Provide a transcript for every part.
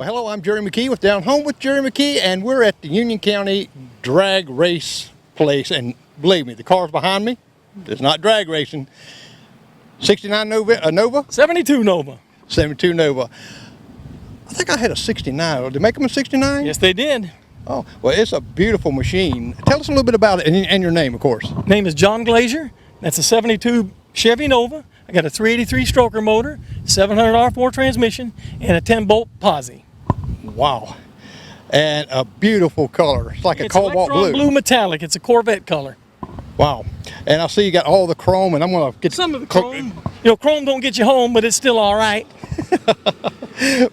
Well, hello, I'm Jerry McKee with Down Home with Jerry McKee, and we're at the Union County drag race place. And believe me, the car's behind me. It's not drag racing. 69 Nova? 72 Nova. 72 Nova. I think I had a 69. Did they make them a 69? Yes, they did. Oh, well, it's a beautiful machine. Tell us a little bit about it and your name, of course. Name is John Glazier. That's a 72 Chevy Nova. I got a 383 stroker motor, 700 R4 transmission, and a 10-bolt posi. Wow. And a beautiful color. It's like a cobalt blue. Blue metallic. It's a Corvette color. Wow. And I see you got all the chrome, and I'm going to get some of the chrome. You know, chrome don't get you home, but it's still all right.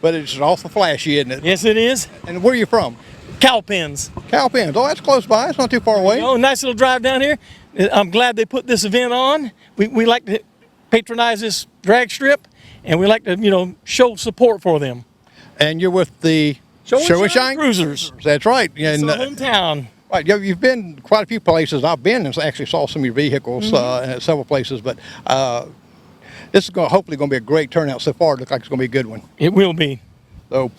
But it's awful flashy, isn't it? Yes, it is. And where are you from? Cowpens. Cowpens. Oh, that's close by. It's not too far away. Oh, nice little drive down here. I'm glad they put this event on. We like to patronize this drag strip, and we like to, you know, show support for them. And you're with the Show and Shine Cruisers. That's right. It's our hometown. Right. You've been quite a few places. I've been and actually saw some of your vehicles at several places. But this is hopefully going to be a great turnout so far. It looks like it's going to be a good one. It will be. So,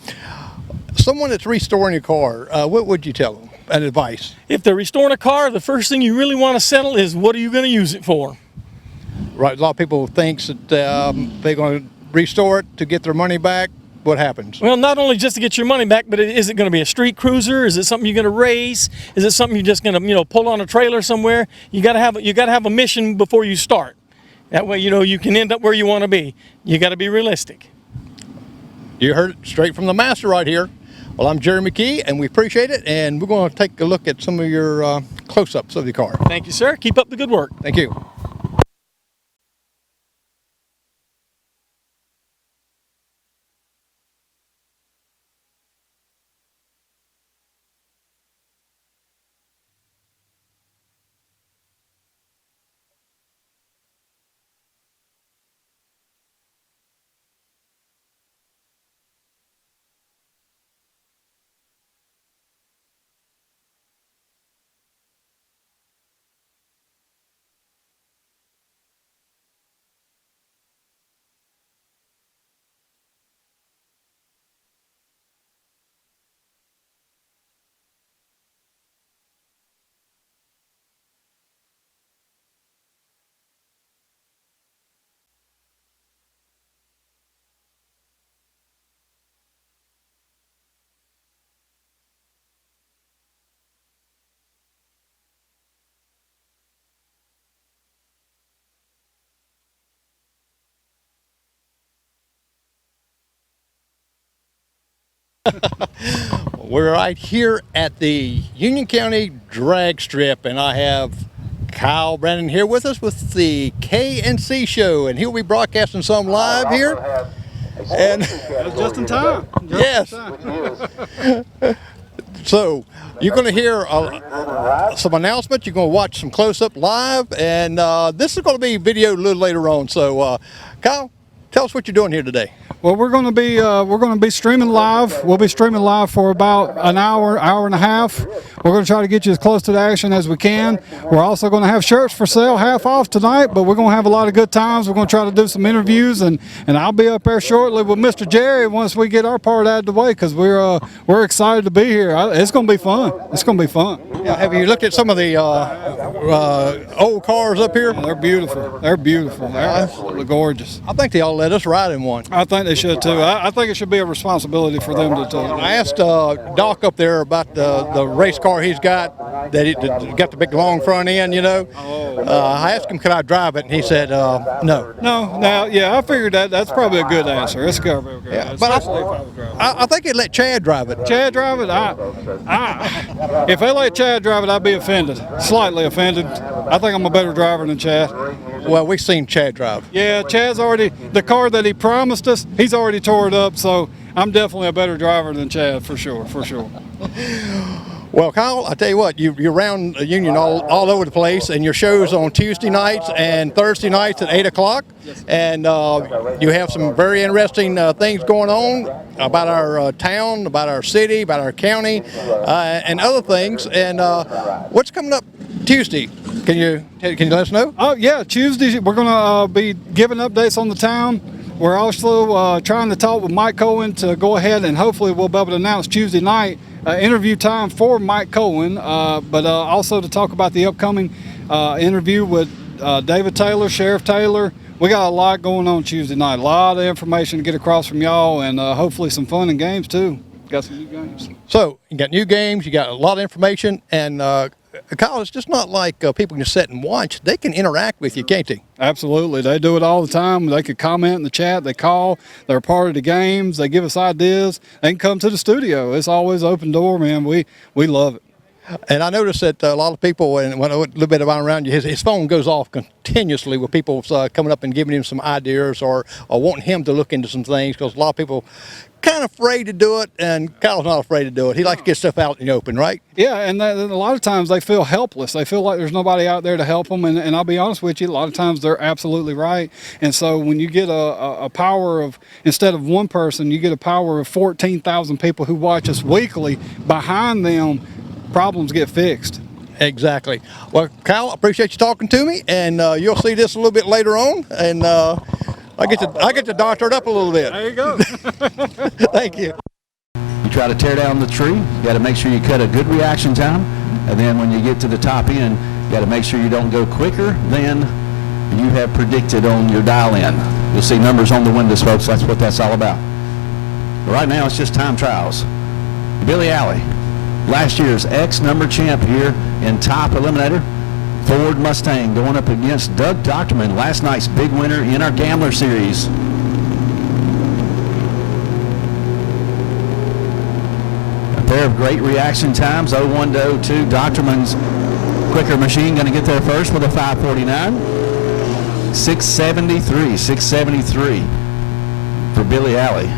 someone that's restoring your car, what would you tell them? An advice? If they're restoring a car, the first thing you really want to settle is what are you going to use it for? Right. A lot of people think that they're going to restore it to get their money back. What happens? Well, not only just to get your money back, but is it going to be a street cruiser? Is it something you're going to race? Is it something you're just going to, you know, pull on a trailer somewhere? You got to have a mission before you start. That way, you know, you can end up where you want to be. You got to be realistic. You heard it straight from the master right here. Well, I'm Jerry McKee, and we appreciate it, and we're going to take a look at some of your close-ups of the car. Thank you, sir. Keep up the good work. Thank you. We're right here at the Union County drag strip, and I have Kyle Brandon here with us with the K&C show, and he'll be broadcasting some live here. And just in time. Yes. So you're going to hear some announcements. You're going to watch some close-up live, and this is going to be video a little later on. So, Kyle, tell us what you're doing here today. Well, we're going to be streaming live. We'll be streaming live for about an hour and a half. We're going to try to get you as close to the action as we can. We're also going to have shirts for sale, half off tonight, but we're going to have a lot of good times. We're going to try to do some interviews, and I'll be up there shortly with Mr. Jerry once we get our part out of the way, because we're excited to be here. It's going to be fun. It's going to be fun. Yeah, have you looked at some of the old cars up here? They're beautiful. They're beautiful. They're absolutely gorgeous. I think they all let us ride in one. I think they should too. I think it should be a responsibility for them to. I asked Doc up there about the race car he's got, that got the big long front end, you know. I asked him could I drive it, and he said no. No, now, yeah, I figured that's probably a good answer. It's good. Yeah, but I think he'd let Chad drive it. Chad drive it? If they let Chad drive it, I'd be offended, slightly offended. I think I'm a better driver than Chad. Well, we've seen Chad drive. Yeah, Chad's already, the car that he promised us, he's already tore it up, so I'm definitely a better driver than Chad, for sure. Well, Kyle, I tell you what, you're around the Union all over the place, and your show's on Tuesday nights and Thursday nights at 8 o'clock. And you have some very interesting things going on about our town, about our city, about our county, and other things. And what's coming up Tuesday? Can you let us know? Oh, yeah, Tuesday we're going to be giving updates on the town. We're also trying to talk with Mike Cohen to go ahead and hopefully we'll be able to announce Tuesday night interview time for Mike Cohen, but also to talk about the upcoming interview with David Taylor, Sheriff Taylor. We got a lot going on Tuesday night. A lot of information to get across from y'all, and hopefully some fun and games too. Got some new games. So you got new games, you got a lot of information, and Kyle, it's just not like people can sit and watch. They can interact with you, can't they? Absolutely. They do it all the time. They can comment in the chat. They call. They're a part of the games. They give us ideas. They can come to the studio. It's always open door, man. We love it. And I noticed that a lot of people, and when a little bit around you, his phone goes off continuously with people coming up and giving him some ideas or wanting him to look into some things, because a lot of people kind of afraid to do it, and Kyle's not afraid to do it. He likes to get stuff out in the open, right? Yeah, and a lot of times they feel helpless. They feel like there's nobody out there to help them, and I'll be honest with you, a lot of times they're absolutely right. And so when you get a power of, instead of one person, you get a power of 14,000 people who watch us weekly behind them, problems get fixed. Exactly. Well, Kyle, I appreciate you talking to me, and you'll see this a little bit later on, and I get to doctor it up a little bit. There you go. Thank you. You try to tear down the tree, you got to make sure you cut a good reaction time, and then when you get to the top end, you got to make sure you don't go quicker than you have predicted on your dial-in. You'll see numbers on the windows, folks. That's what that's all about. But right now, it's just time trials. Billy Alley, last year's X-number champ here in top eliminator. Ford Mustang going up against Doug Doctorman, last night's big winner in our Gambler Series. A pair of great reaction times, 01 to 02. Doctorman's quicker machine going to get there first with a 5:49. 6:73 for Billy Alley.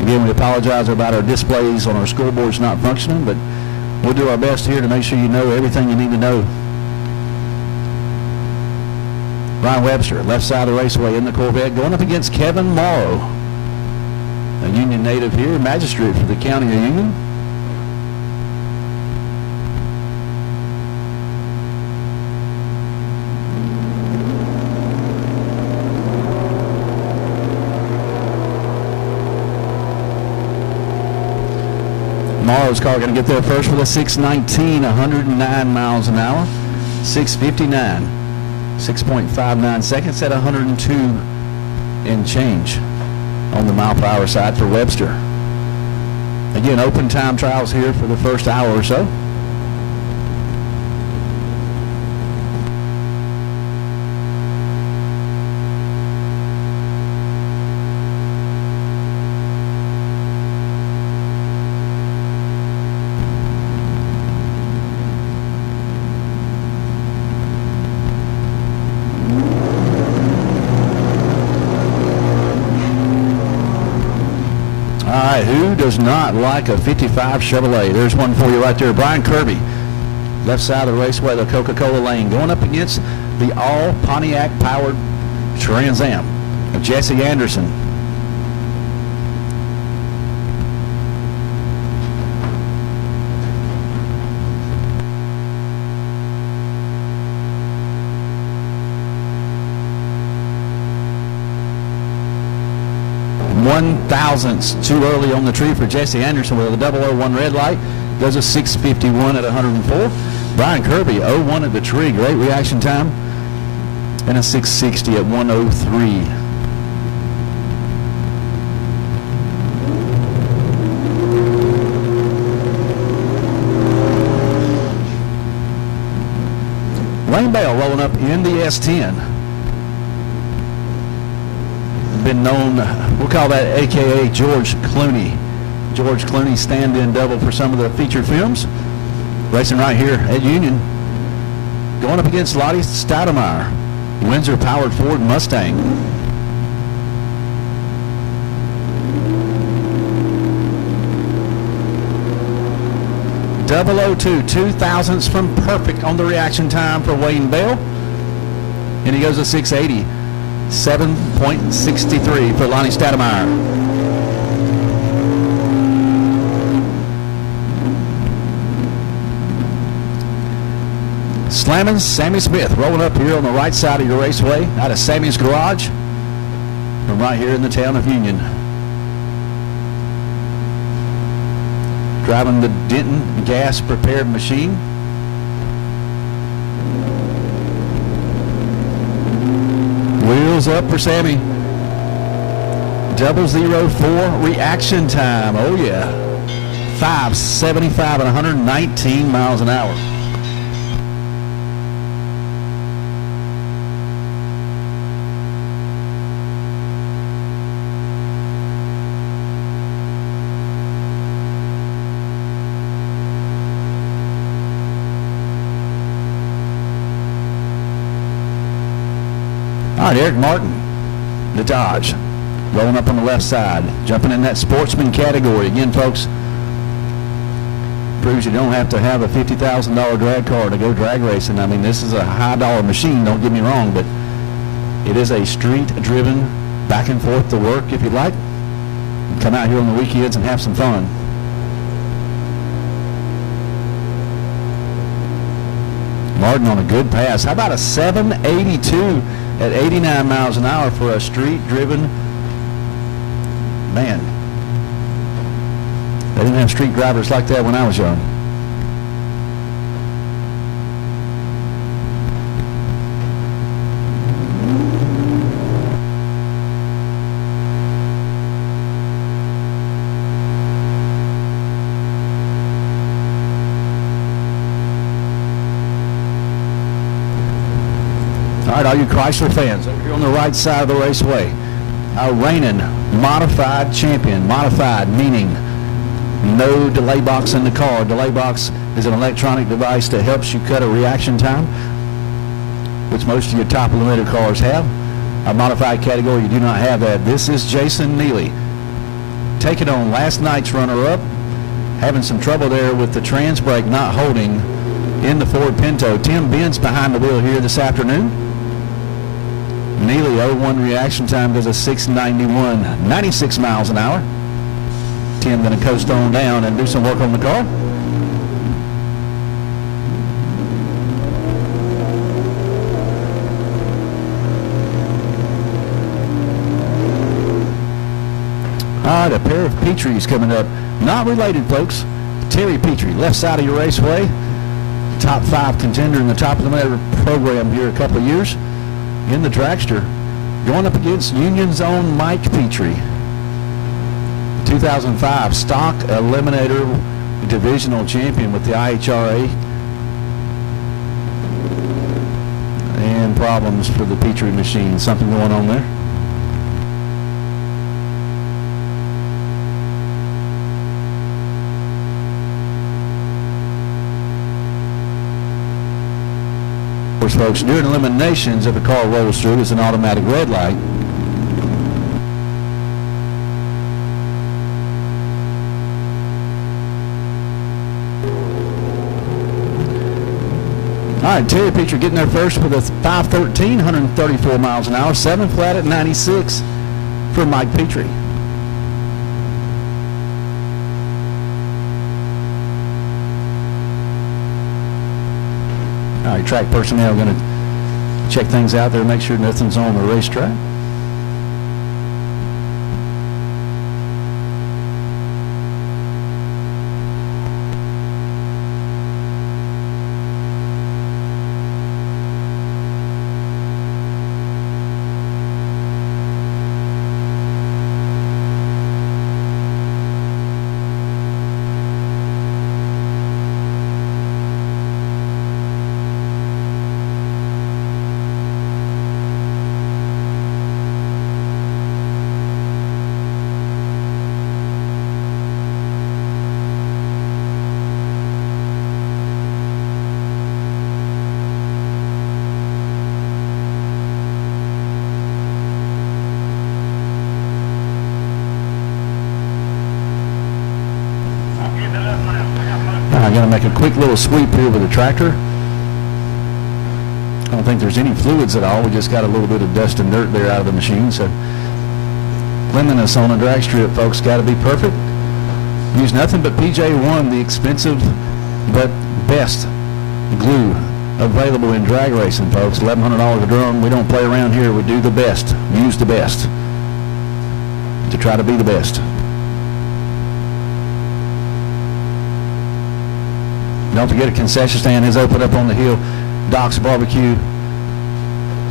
Again, we apologize about our displays on our scoreboards not functioning, but we'll do our best here to make sure you know everything you need to know. Ryan Webster, left side of the raceway in the Corvette, going up against Kevin Morrow, a Union native here, magistrate for the County of Union. Morrow's car going to get there first with a 6:19, 109 miles an hour, 6:59. 6.59 seconds at 102 and change on the mile per hour side for Webster. Again, open time trials here for the first hour or so. Who does not like a 55 Chevrolet? There's one for you right there. Brian Kirby, left side of the raceway, the Coca-Cola lane, going up against the all Pontiac powered Trans Am of Jesse Anderson. One thousandths too early on the tree for Jesse Anderson with a 001 red light. Goes a 6:51 at 104. Brian Kirby, 01 at the tree. Great reaction time. And a 6:60 at 103. Lane Bell rolling up in the S10. Been known, we'll call that AKA George Clooney. George Clooney stand-in double for some of the featured films. Racing right here at Union. Going up against Lottie Stoudemire. Windsor-powered Ford Mustang. .002, 2 thousandths from perfect on the reaction time for Wayne Bell. And he goes to 680. 7.63 for Lonnie Stoudemire. Slamming Sammy Smith rolling up here on the right side of your raceway out of Sammy's garage. from right here in the town of Union. Driving the Denton gas prepared machine. Wheels up for Sammy. 004 reaction time. Oh yeah. 575 and 119 miles an hour. All right, Eric Martin, the Dodge, rolling up on the left side, jumping in that sportsman category. Again, folks, proves you don't have to have a $50,000 drag car to go drag racing. I mean, this is a high-dollar machine, don't get me wrong, but it is a street-driven, back and forth to work if you like. Come out here on the weekends and have some fun. Martin on a good pass. How about a 782 at 89 miles an hour for a street-driven man? They didn't have street drivers like that when I was young. All right, all you Chrysler fans over here on the right side of the raceway, our reigning modified champion. Modified meaning no delay box in the car. Delay box is an electronic device that helps you cut a reaction time, which most of your top limited cars have. Our modified category, you do not have that. This is Jason Neely taking on last night's runner-up, having some trouble there with the trans brake not holding in the Ford Pinto. Tim Benz behind the wheel here this afternoon. Neely 0-1 reaction time goes a 691, 96 miles an hour. Tim going to coast on down and do some work on the car. All right, a pair of Petries coming up. Not related, folks. Terry Petrie, left side of your raceway. Top 5 contender in the top of the ladder program here a couple of years. In the dragster, going up against Union's own Mike Petrie. 2005 stock eliminator divisional champion with the IHRA. And problems for the Petrie machine. Something going on there. Of course, folks, during eliminations, if a car rolls through, it's an automatic red light. All right, Terry Petrie getting there first with a 513, 134 miles an hour, 7 flat at 96 for Mike Petrie. All right, track personnel going to check things out there, make sure nothing's on the racetrack. I'm going to make a quick little sweep here with the tractor. I don't think there's any fluids at all. We just got a little bit of dust and dirt there out of the machine. So cleanliness on a drag strip, folks, got to be perfect. Use nothing but PJ1, the expensive but best glue available in drag racing, folks. $1,100 a drum. We don't play around here. We do the best. Use the best. to try to be the best. Don't forget, a concession stand has opened up on the hill. Doc's Barbecue.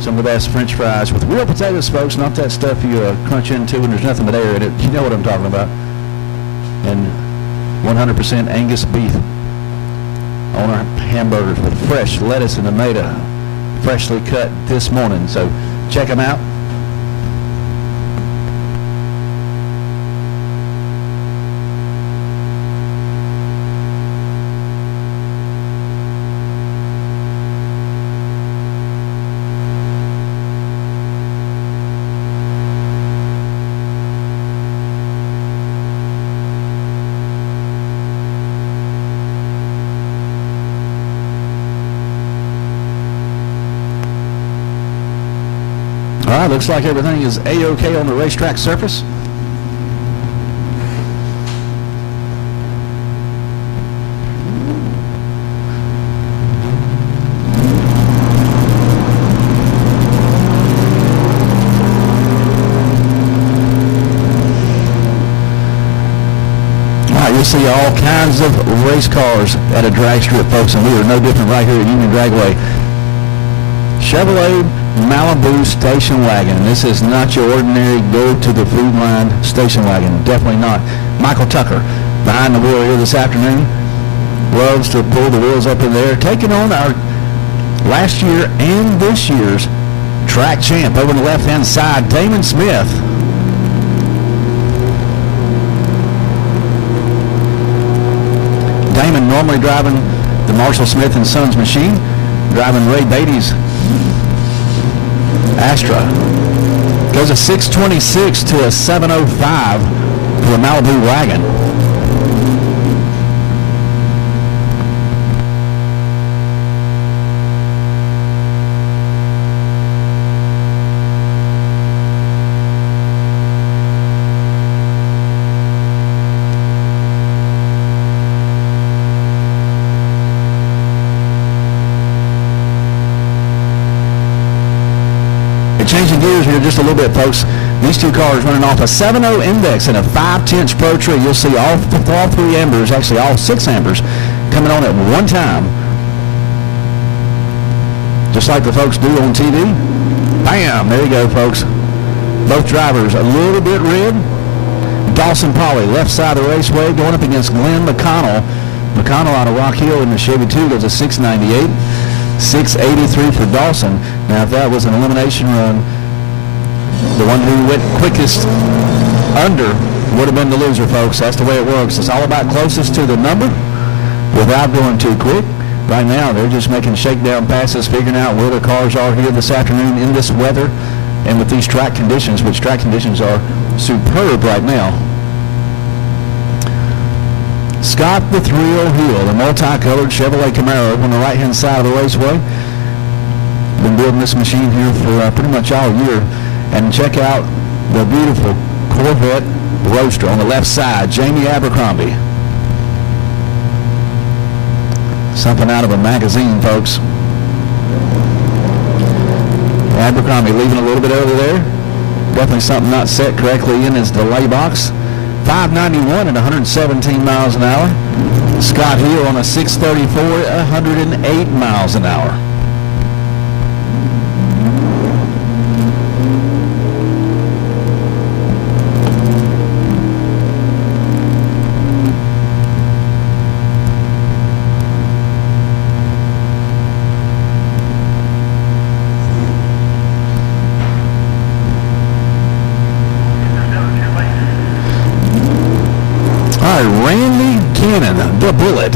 Some of the best French fries with real potatoes, folks, not that stuff you crunch into and there's nothing but air in it. You know what I'm talking about. And 100% Angus beef on our hamburgers with fresh lettuce and tomato, freshly cut this morning. So check them out. All right, looks like everything is A-OK on the racetrack surface. All right, you'll see all kinds of race cars at a drag strip, folks, and we are no different right here at Union Dragway. Chevrolet Malibu station wagon. This is not your ordinary go-to-the-food line station wagon. Definitely not. Michael Tucker behind the wheel here this afternoon. Loves to pull the wheels up in there. Taking on our last year and this year's track champ over on the left-hand side, Damon Smith. Damon normally driving the Marshall Smith & Sons machine, driving Ray Beatty's Astra. Goes a 626 to a 705 for a Malibu wagon. Changing gears here just a little bit, folks. These two cars running off a 7.0 index and a 5/10 Pro Tree. You'll see all three ambers, actually all 6 ambers, coming on at one time. Just like the folks do on TV. Bam! There you go, folks. Both drivers a little bit red. Dawson Polly, left side of the raceway, going up against Glenn McConnell. McConnell out of Rock Hill in the Chevy 2 goes a 698. 683 for Dawson. Now, if that was an elimination run, the one who went quickest under would have been the loser, folks. That's the way it works. It's all about closest to the number without going too quick. Right now, they're just making shakedown passes, figuring out where the cars are here this afternoon in this weather and with these track conditions, which track conditions are superb right now. Scott the Thrill Hill, the multicolored Chevrolet Camaro on the right-hand side of the raceway. Been building this machine here for pretty much all year. And check out the beautiful Corvette Roadster on the left side, Jamie Abercrombie. Something out of a magazine, folks. Abercrombie leaving a little bit over there. Definitely something not set correctly in his delay box. 591 at 117 miles an hour. Scott Hill on a 634 at 108 miles an hour. The Bullet,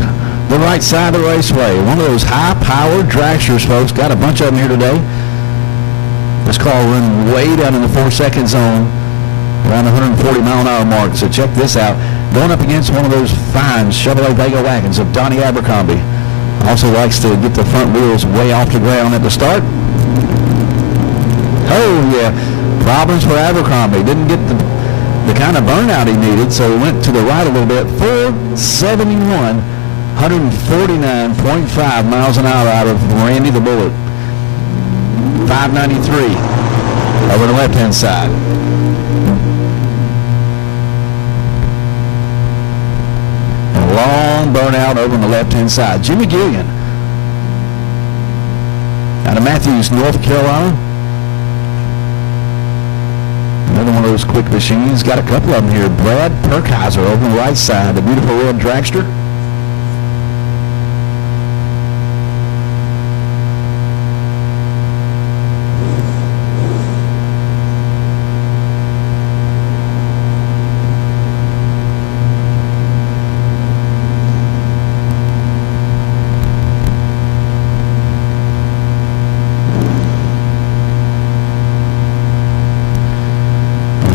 the right side of the raceway. One of those high-powered dragsters, folks. Got a bunch of them here today. This car running way down in the 4-second zone, around the 140-mile-an-hour mark. So check this out. Going up against one of those fine Chevrolet Vega wagons of Donnie Abercrombie. Also likes to get the front wheels way off the ground at the start. Oh, yeah. Problems for Abercrombie. Didn't get the kind of burnout he needed, so he went to the right a little bit. 471, 149.5 miles an hour out of Randy the Bullet. 593 over the left-hand side. long burnout over on the left-hand side. Jimmy Gillian out of Matthews, North Carolina. Another one of those quick machines. Got a couple of them here. Brad Perkheiser over on the right side, the beautiful red dragster.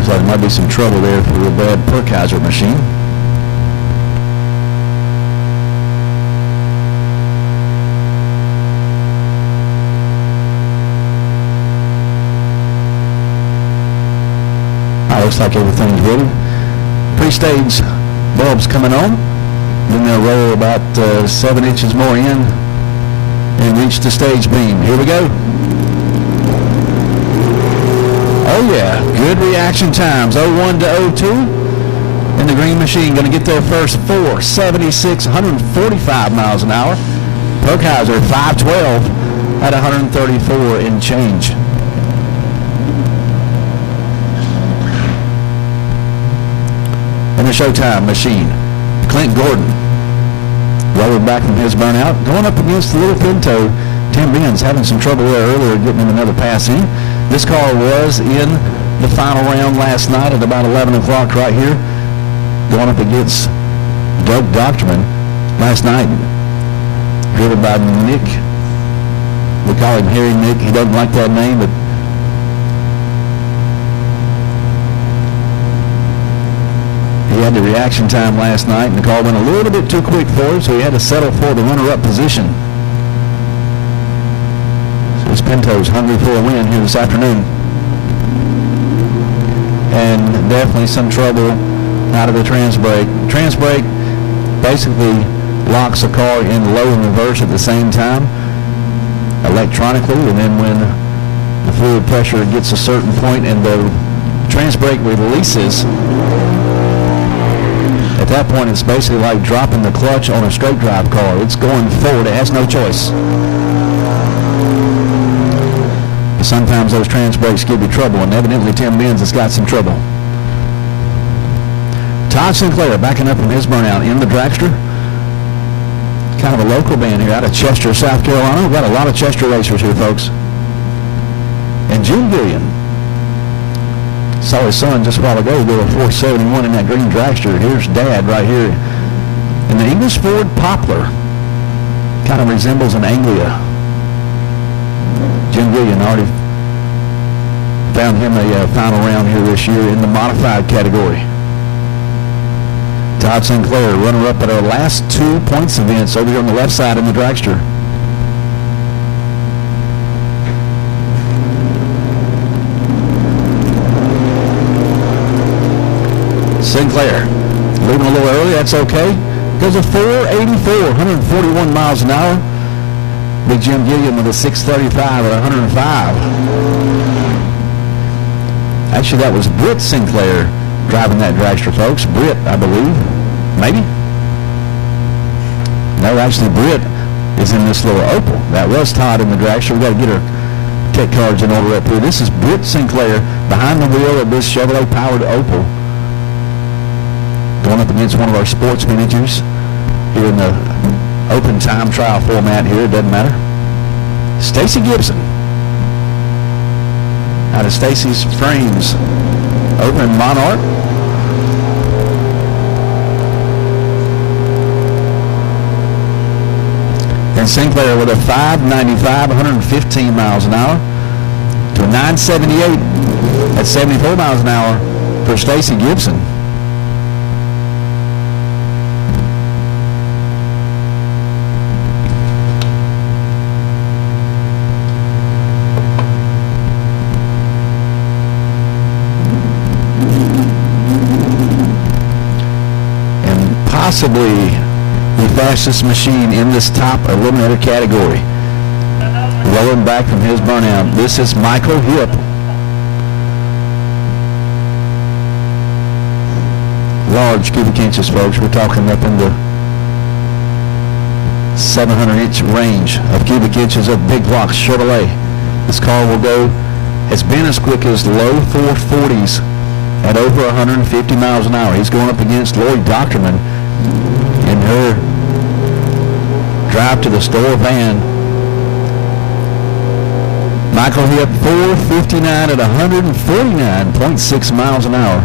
There might be some trouble there for the Brad Perkheiser machine. Looks like everything's ready. Pre-stage bulbs coming on. Then they'll roll about 7 inches more in and reach the stage beam. Here we go. Oh yeah, good reaction times, 01 to 02. And the green machine going to get there first, 476, 145 miles an hour. Perkheiser, 512 at 134 in change. And the Showtime machine, Clint Gordon, rolling back from his burnout, going up against the little Pinto. Tim Benz having some trouble there earlier, getting him another pass in. This car was in the final round last night at about 11 o'clock right here, going up against Doug Doctorman last night, driven by Nick. We call him Harry Nick. He doesn't like that name, but he had the reaction time last night, and the car went a little bit too quick for him, so he had to settle for the runner-up position. So this Pinto's hungry for a win here this afternoon. And definitely some trouble out of the trans brake. Trans brake basically locks a car in low and reverse at the same time electronically, and then when the fluid pressure gets a certain point and the trans brake releases, at that point it's basically like dropping the clutch on a straight drive car. It's going forward. It has no choice. But sometimes those trans brakes give you trouble, and evidently Tim Benz has got some trouble. Todd Sinclair backing up from his burnout in the dragster. Kind of a local band here out of Chester, South Carolina. We've got a lot of Chester racers here, folks. And Jim Gillian saw his son just a while ago go a 471 in that green dragster. Here's Dad right here. And the English Ford Poplar kind of resembles an Anglia. Jim Gillian already found him a final round here this year in the modified category. Todd Sinclair, runner-up at our last 2 points events over here on the left side in the dragster. Sinclair leaving a little early, that's okay. Goes a 484, 141 miles an hour. Big Jim Gillian with a 635 at 105. Actually, that was Britt Sinclair driving that dragster, folks. Britt, I believe. Maybe? No, actually, Britt is in this little Opel. That was Todd in the dragster. We've got to get her tech cards in order up here. This is Britt Sinclair behind the wheel of this Chevrolet-powered Opel, going up against one of our sports managers here in the open time trial format here. It doesn't matter. Stacy Gibson out of Stacy's Frames over in Monarch. And Sinclair with a 595, 115 miles an hour to a 978 at 74 miles an hour for Stacy Gibson. Possibly the fastest machine in this top eliminator category. Rolling back from his burnout, this is Michael Hipp. Large cubic inches, folks. We're talking up in the 700-inch range of cubic inches of big blocks Chevrolet. This car will go, has been as quick as low 440s at over 150 miles an hour. He's going up against Lori Doctorman in her drive to the store van. Michael hit 459 at 149.6 miles an hour.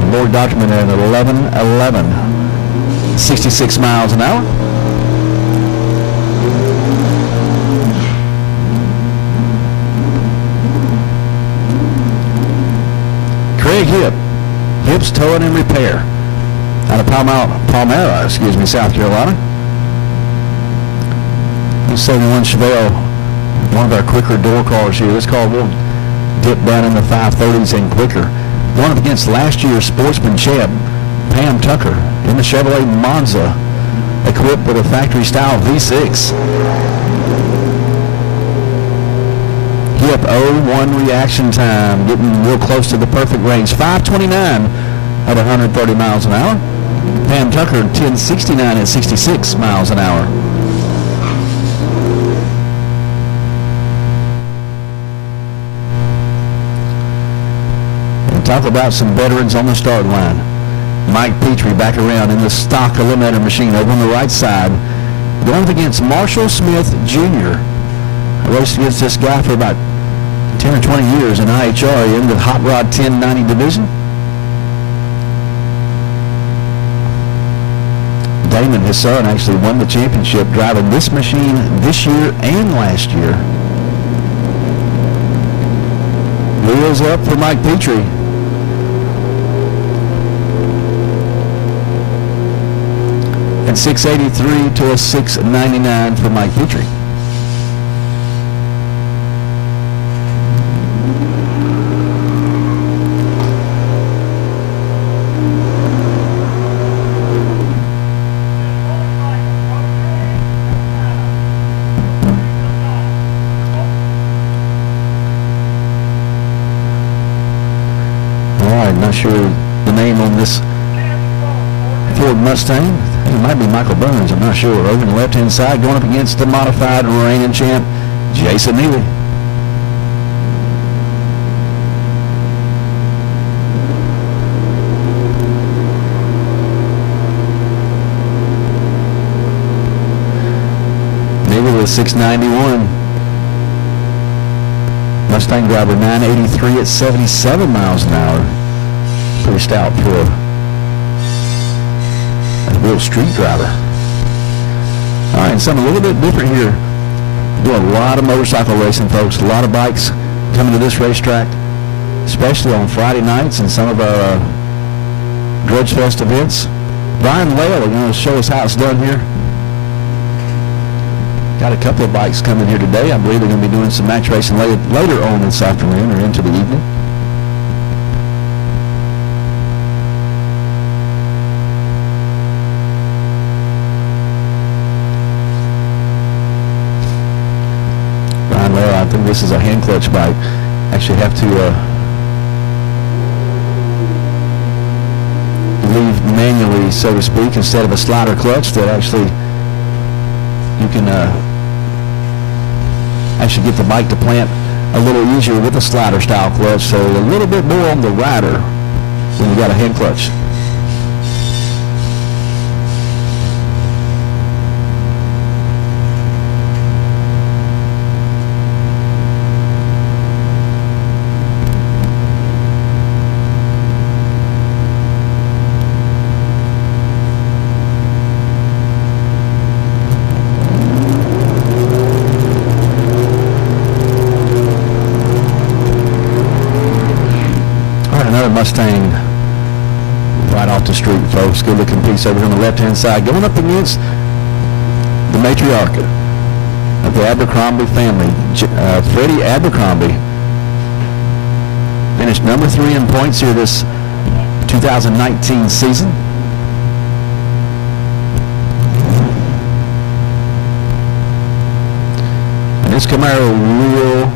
And Lori Doctorman at 1111, 66 miles an hour. Craig Hips Towing and Repair, out of Palmyra, South Carolina. 71 Chevelle, one of our quicker door cars here. This car will dip down in the 530s and quicker. Going up against last year's Sportsman champ, Pam Tucker, in the Chevrolet Monza, equipped with a factory-style V6. Hip 0-1 reaction time, getting real close to the perfect range. 529 at 130 miles an hour. Pam Tucker 1069 at 66 miles an hour. And talk about some veterans on the starting line. Mike Petrie back around in the stock eliminator machine over on the right side, going up against Marshall Smith Jr. I raced against this guy for about 10 or 20 years in IHR in the Hot Rod 1090 division. Damon, his son, actually won the championship driving this machine this year and last year. Wheels up for Mike Petrie. And 683 to a 699 for Mike Petrie. Not sure the name on this Ford Mustang. I think it might be Michael Burns. I'm not sure. Over on the left-hand side, going up against the modified reigning champ, Jason Neely. Neely with 691. Mustang driver 983 at 77 miles an hour. Pretty stout for a real street driver. All right, something a little bit different here. Do a lot of motorcycle racing, folks. A lot of bikes coming to this racetrack, especially on Friday nights and some of our Grudge Fest events. Brian Lale are going to show us how it's done here. Got a couple of bikes coming here today. I believe they're going to be doing some match racing later on this afternoon or into the evening. I think this is a hand clutch bike. Actually have to leave manually, so to speak, instead of a slider clutch that actually you can actually get the bike to plant a little easier with a slider style clutch, so a little bit more on the rider when you got a hand clutch. Mustang right off the street, folks. Good looking piece over here on the left hand side, going up against the matriarch of the Abercrombie family, Freddie Abercrombie. Finished number 3 in points here this 2019 season. And this Camaro will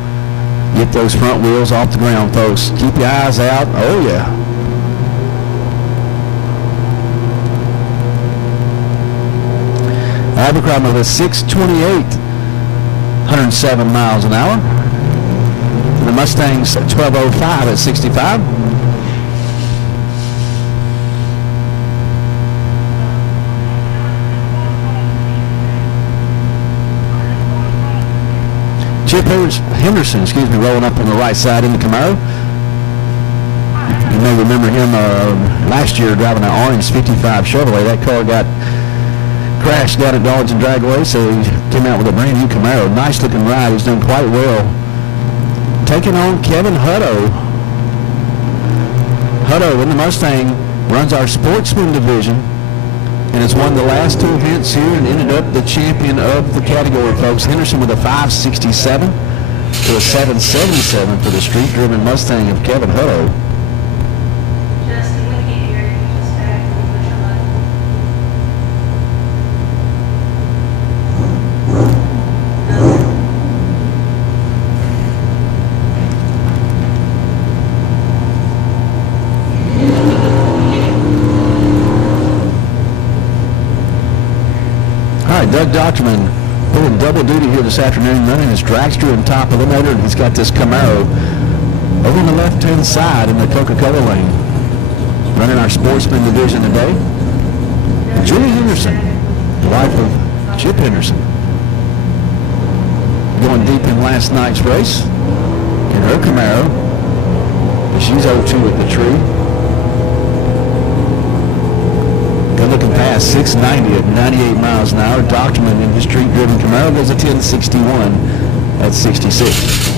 get those front wheels off the ground, folks. Keep your eyes out. Oh, yeah. Abercrombie with a 6:28, 107 miles an hour. The Mustangs 12:05 at 65. Chip Henderson, rolling up on the right side in the Camaro. You may remember him last year driving an orange 55 Chevrolet. That car got crashed down at Dodge and Dragway, so he came out with a brand new Camaro. Nice looking ride. He's done quite well. Taking on Kevin Hutto. Hutto in the Mustang runs our sportsman division and has won the last two events here and ended up the champion of the category, folks. Henderson with a 567 to a 777 for the street-driven Mustang of Kevin Hutto. Justin, we can't hear you. Just back and push your button. All right, Doug Doctorman pulling double duty here this afternoon, running his dragster and top eliminator, and he's got this Camaro over on the left-hand side in the Coca-Cola lane. Running our sportsman division today. Julie Henderson, the wife of Chip Henderson, going deep in last night's race in her Camaro. She's 0-2 at the tree. Good looking past 690 at 98 miles an hour. Doctorman in his street-driven Camaro goes a 1061 at 66.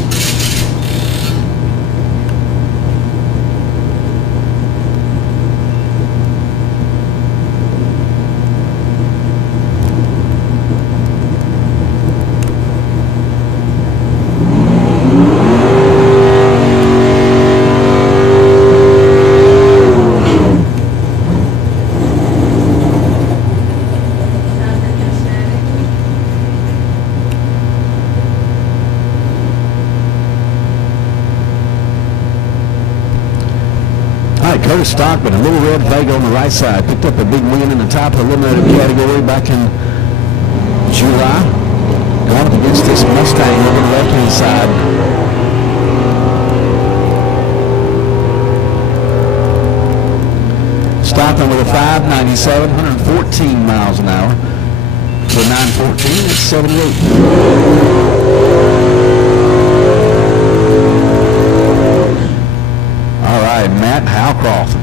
Curtis Stockman, a little red Vega on the right side, picked up a big win in the top eliminator category back in July. Going up against this Mustang over the left-hand side. Stockman with a 597, 114 miles an hour. To a 914 at 78. Matt Howcroft.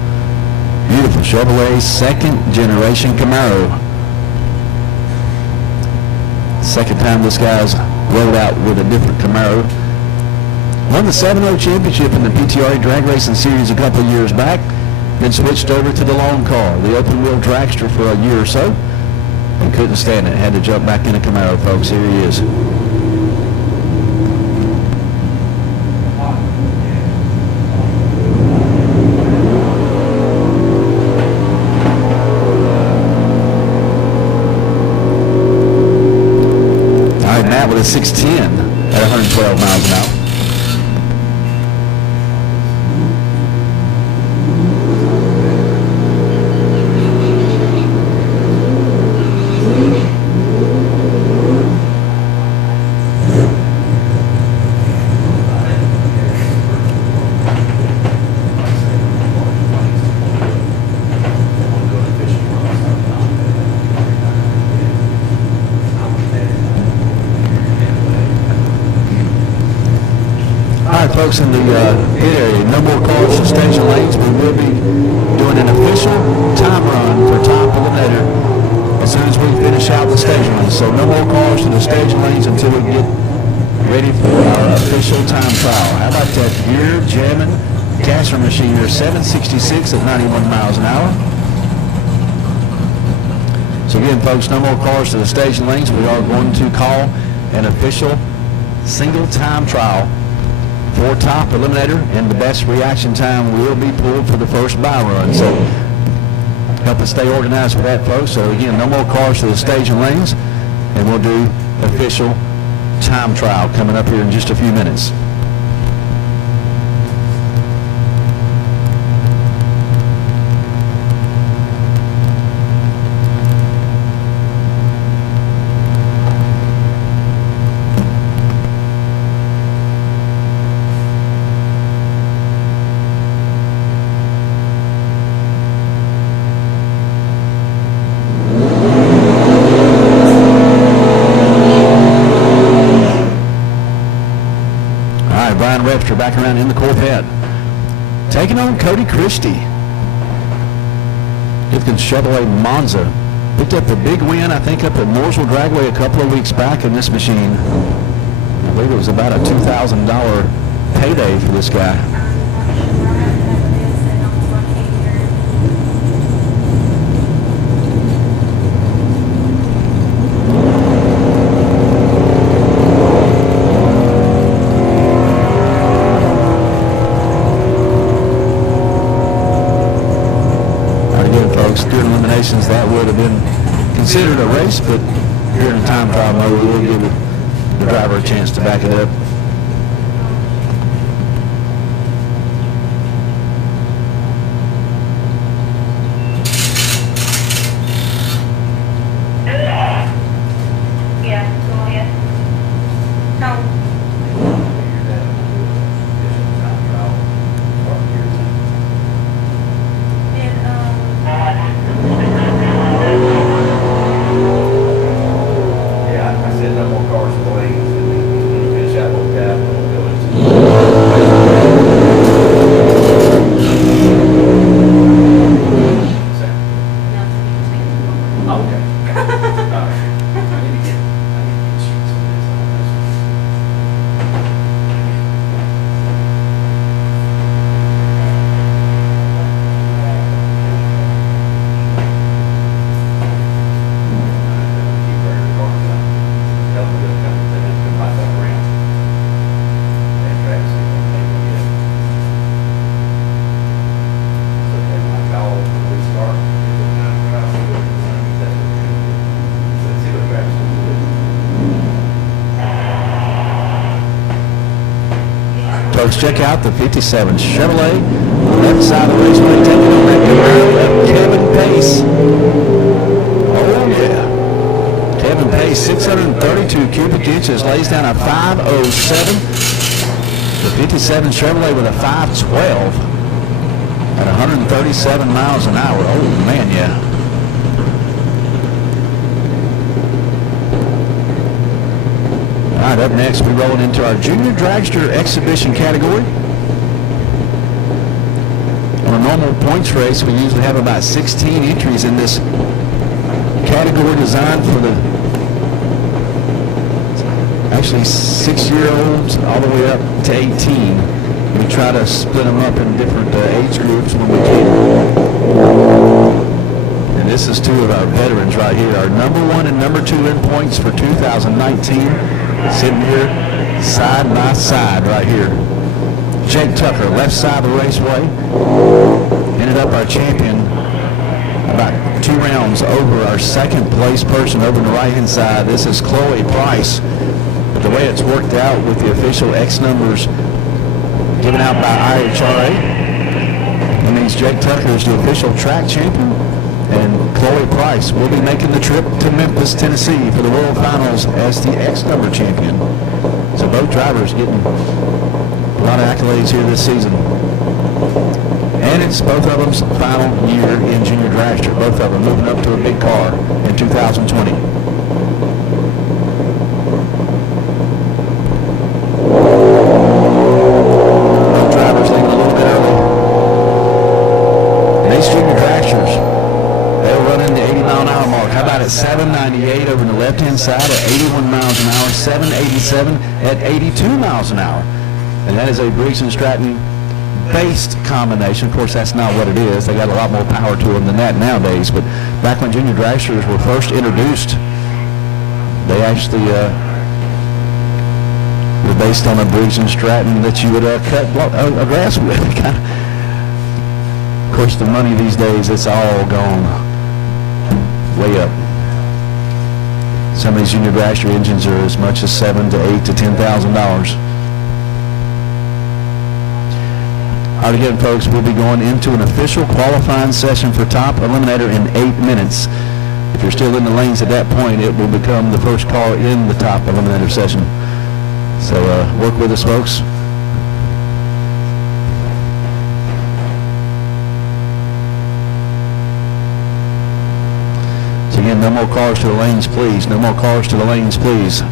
Beautiful Chevrolet second generation Camaro. Second time this guy's rode out with a different Camaro. Won the 7-0 championship in the PTRA drag racing series a couple of years back. Then switched over to the long car, the open wheel dragster, for a year or so. And couldn't stand it. Had to jump back in a Camaro, folks. Here he is. With a 610 at 112 miles an hour. Folks in the pit area, no more cars to station lanes. We will be doing an official time run for top eliminator as soon as we finish out the station lanes. So no more cars to the station lanes until we get ready for our official time trial. How about that gear jamming caster machine here, 766 at 91 miles an hour. So again, folks, no more cars to the station lanes. We are going to call an official single time trial for top eliminator, and the best reaction time will be pulled for the first buy run. So help us stay organized with that, folks. So again, no more cars to the staging lanes, and we'll do official time trial coming up here in just a few minutes. right, Brian Webster back around in the Corvette. Taking on Cody Christie. Gifton Chevrolet Monza. Picked up the big win, I think, up at Mooresville Dragway a couple of weeks back in this machine. I believe it was about a $2,000 payday for this guy. During eliminations, that would have been considered a race, but here in time trial mode, we'll give the driver a chance to back it up. Yeah, go ahead. Tone. Folks, check out the 57 Chevrolet. Left side of the raceway, taking on that Camaro of Kevin Pace. Oh, yeah. Kevin Pace, 632 cubic inches, lays down a 507. The 57 Chevrolet with a 512 at 137 miles an hour. Oh, man, yeah. All right, up next, we're rolling into our Junior Dragster Exhibition category. On a normal points race, we usually have about 16 entries in this category designed for the actually 6-year-olds all the way up to 18. We try to split them up in different age groups when we can. And this is two of our veterans right here. Our number 1 and number 2 in points for 2019. Sitting here side by side right here. Jake Tucker, left side of the raceway, ended up our champion about 2 rounds over our second place person over on the right hand side. This is Chloe Price. But the way it's worked out with the official X numbers given out by IHRA, that means Jake Tucker is the official track champion, and Chloe Price will be making the trip to Memphis, Tennessee for the World Finals as the X number champion. So both drivers getting a lot of accolades here this season. And it's both of them's final year in Junior Dragster. Both of them moving up to a big car in 2020. Both drivers leaving a little bit early. And these Junior Dragsters, they'll run in the 80-mile-an-hour mark. How about at 798 over on the left-hand side at 81 miles an hour, 787 at 82 miles an hour. And that is a Briggs & Stratton based combination. Of course, that's not what it is. They got a lot more power to them than that nowadays. But back when Junior Dragsters were first introduced, they actually were based on a Briggs & Stratton that you would cut a grass with. Of course, the money these days, it's all gone way up. Some of these Junior Dragster engines are as much as $7,000 to $8,000 to $10,000. All right, again, folks, we'll be going into an official qualifying session for Top Eliminator in 8 minutes. If you're still in the lanes at that point, it will become the first car in the Top Eliminator session. So work with us, folks. So again, no more cars to the lanes, please. No more cars to the lanes, please.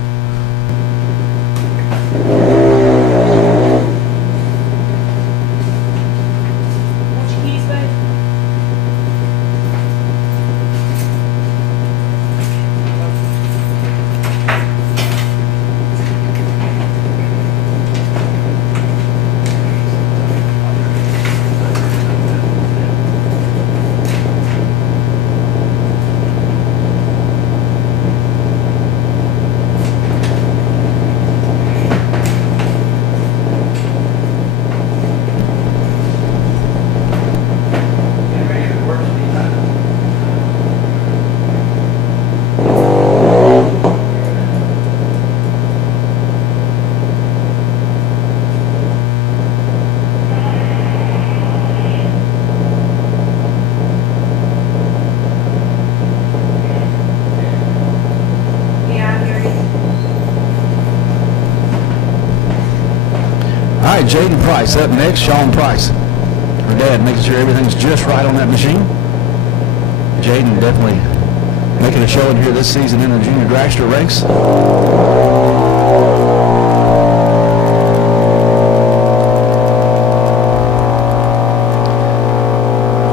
All right, Jaden Price up next. Sean Price, her dad, making sure everything's just right on that machine. Jaden definitely making a showing here this season in the junior dragster ranks.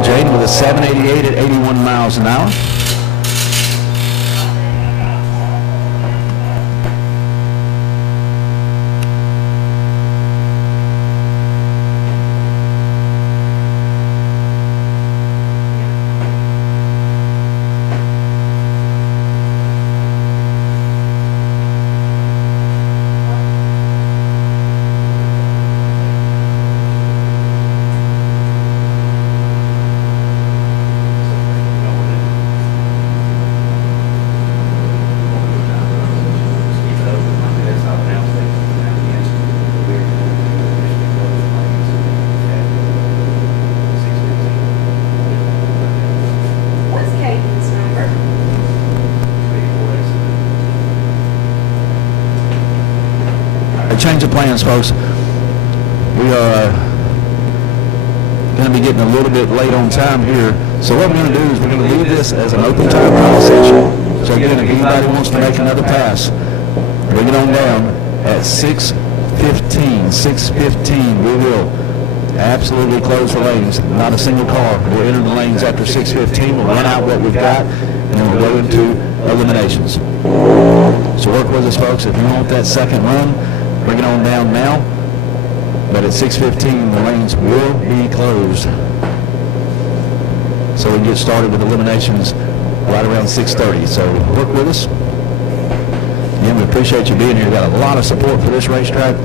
Jaden with a 788 at 81 miles an hour. What's Caden's number? A change of plans, folks. We are going to be getting a little bit late on time here. So what we're going to do is we're going to leave this as an open time trial session. So again, if anybody wants to make another pass, bring it on down at 6:15. 6:15, we will absolutely close the lanes. Not a single car will enter the lanes after 6:15. We'll run out what we've got, and then we'll go into eliminations. So work with us, folks. If you want that second run, bring it on down now. But at 6:15, the lanes will be closed. So we can get started with eliminations right around 6:30. So work with us. Again, we appreciate you being here. Got a lot of support for this racetrack.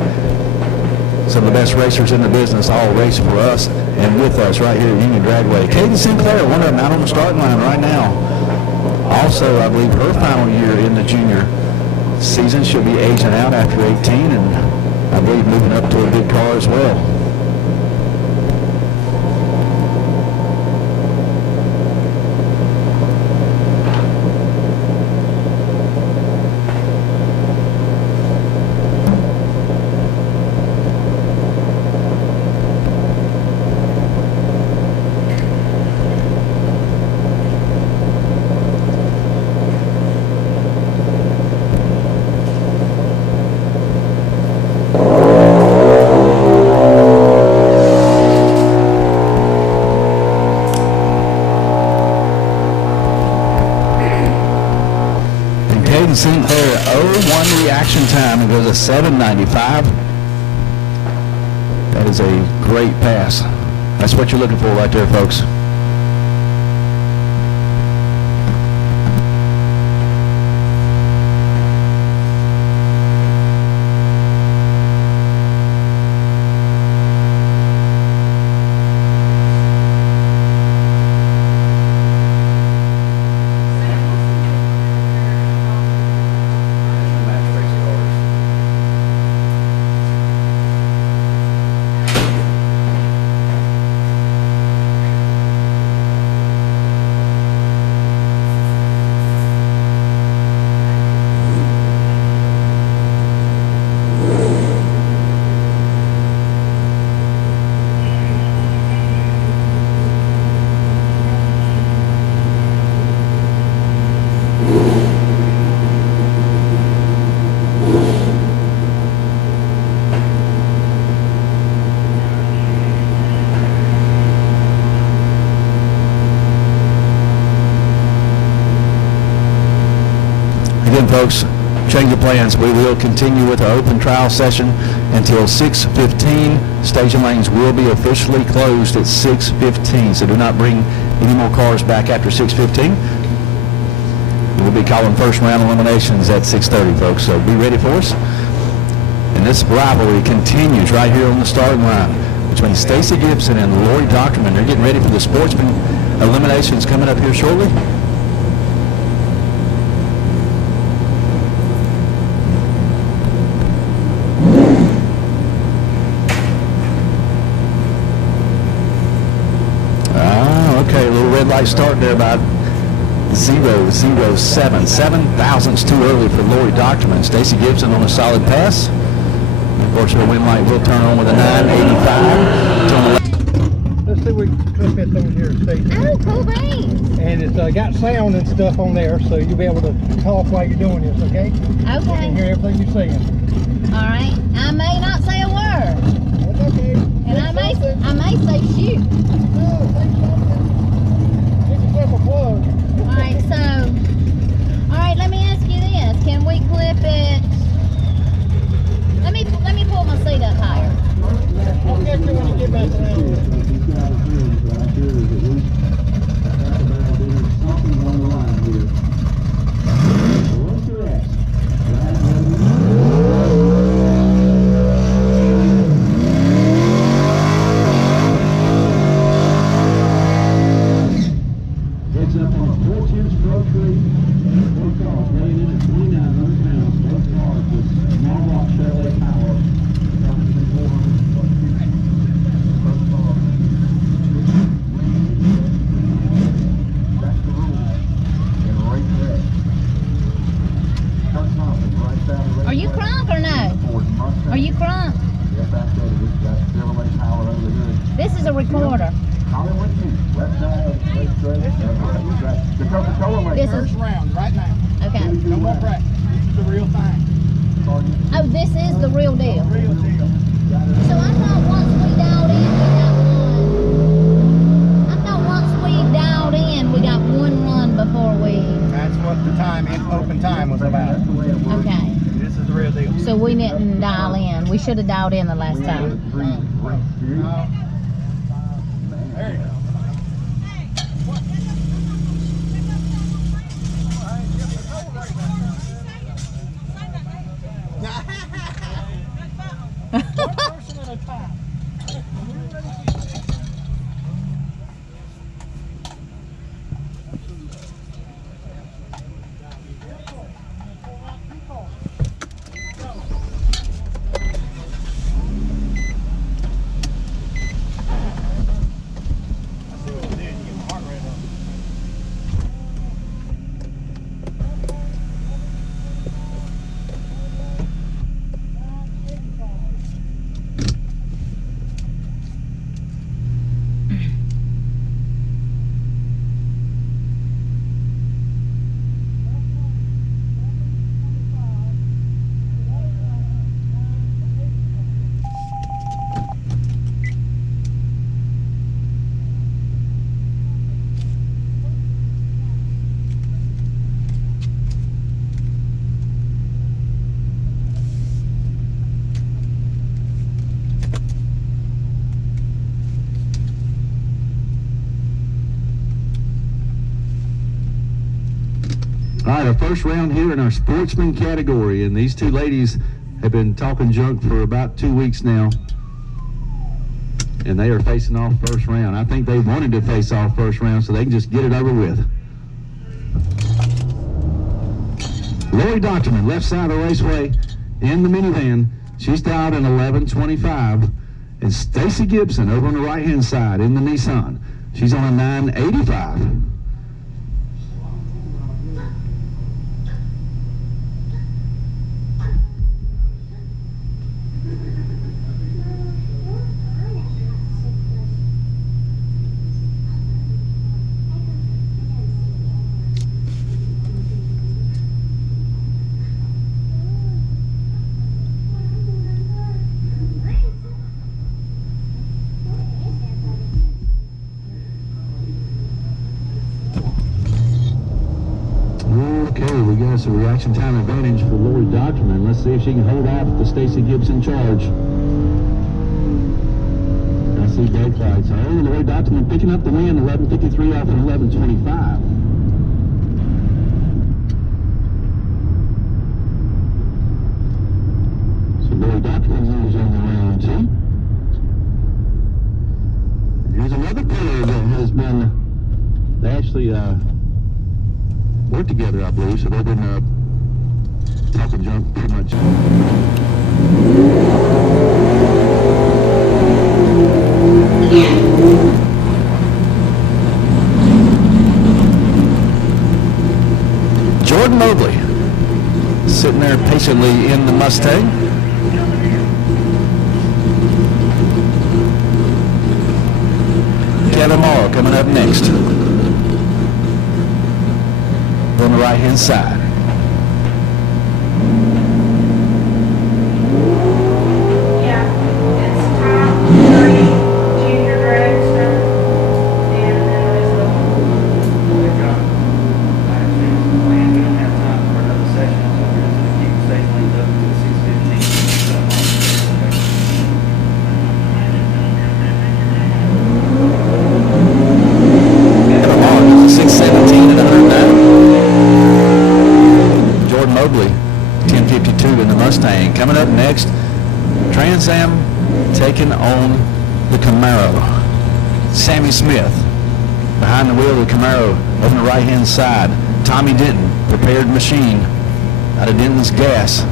Some of the best racers in the business all race for us and with us right here at Union Dragway. Katie Sinclair, one of them out on the starting line right now. Also, I believe her final year in the junior season, she'll be aging out after 18, and I believe moving up to a big car as well. Sinclair 0-1 reaction time. It goes a 7:95. That is a great pass. That's what you're looking for right there, folks. Again, folks, change of plans. We will continue with our open trial session until 6:15. Station lanes will be officially closed at 6:15, so do not bring any more cars back after 6:15. We'll be calling first round eliminations at 6:30, folks, so be ready for us. And this rivalry continues right here on the starting line between Stacy Gibson and Lori Doctorman. They're getting ready for the sportsman eliminations coming up here shortly. Okay, a little red light start there about 0.007. 7 thousandths too early for Lori Doctorman. Stacy Gibson on a solid pass. Of course, her wind light will turn on with a 985. Turn the Let's see if we can clip it over here, Stacey. Oh, cool beans. And it's got sound and stuff on there, so you'll be able to talk while you're doing this, okay? You can Okay. hear everything you're saying. All right. I may not say a word. That's okay. And I may say shoot. No, say something. Give yourself a plug. All right, so, all right, let me ask you this. Can we clip it? Let me pull my seat up higher. I'll get you when you get back around. Heads up on a 410 stroke tree. Both cars weighing in at 2,900 pounds. Both cars with small block Chevrolet power. That's the rule. And right there. Cuts off and right down the Are you crunk or no? Are you crunk? Yes, that's it. It's got Chevrolet power over the hood. This is a recorder. Coming with you. Left side, straight, straight. The Coca-Cola lane. This is Round right now. okay. No more practice. This is the real thing. Oh, this is the real deal. Real deal. So I thought once we dialed in, we got one. I thought once we dialed in, we got one run before we. That's what the time, open time was about. Okay. This is the real deal. So we didn't dial in. We should have dialed in the last time. There you go. All right, our first round here in our sportsman category, and these two ladies have been talking junk for about 2 weeks now, and they are facing off first round. I think they wanted to face off first round so they can just get it over with. Lori Doctorman, left side of the raceway in the minivan. She's dialed in 1125, and Stacy Gibson over on the right-hand side in the Nissan. She's on a 985. Okay, we got some reaction time advantage for Lori Doctorman. Let's see if she can hold off the Stacy Gibson charge. I see brake lights. Oh, Lori Doctorman picking up the win, 11:53 off and 11:25. So Lori Doctorman is on the round two. And here's another player that has been, they actually work together, I believe, so they've been talking junk pretty much. Jordan Mobley sitting there patiently in the Mustang. coming up next. On the right-hand side. Yeah, it's top 30 junior dragster, and then there's the They've got last year's plan. We don't have time for another session, so we're just gonna keep the station lanes up to 6:15. Evan Long is a 617 and 109. Jordan Mobley, 1052 in the Mustang. Coming up next, Trans Am taking on the Camaro. Sammy Smith behind the wheel of the Camaro on the right-hand side. Tommy Denton, prepared machine out of Denton's Gas.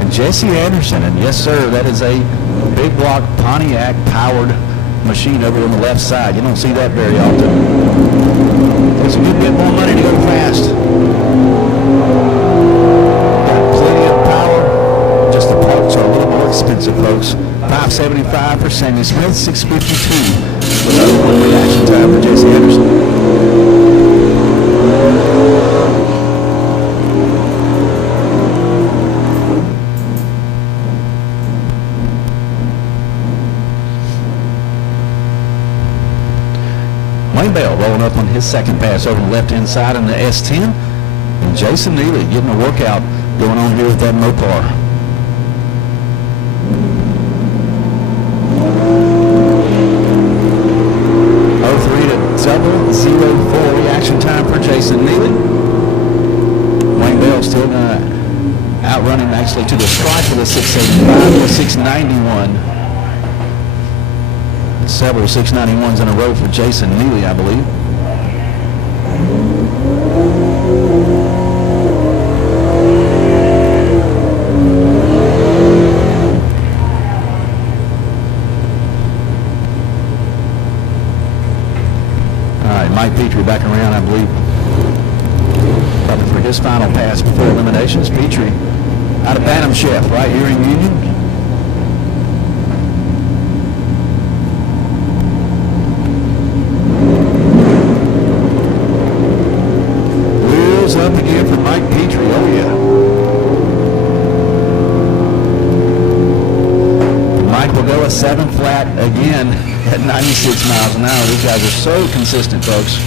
And Jesse Anderson, and yes sir, that is a big block Pontiac powered machine over on the left side. You don't see that very often. There's a good bit more money to go fast. Got plenty of power. Just the parts are a little more expensive, folks. $575 for Sammy Smith, $652 with another reaction time for Jesse Anderson. Wayne Bell rolling up on his second pass over the left-hand side in the S10. And Jason Neely getting a workout going on here with that Mopar. .03 reaction time for Jason Neely. Wayne Bell still going to outrun him actually to the stripe with a 685 or 691. Several 691s in a row for Jason Neely, I believe. All right, Mike Petrie back around, I believe, probably for his final pass before eliminations. Petrie out of Bantam Chef right here in Union. Up again for Mike Petrie. Oh yeah. Mike will go a 7 flat again at 96 miles an hour. These guys are so consistent, folks.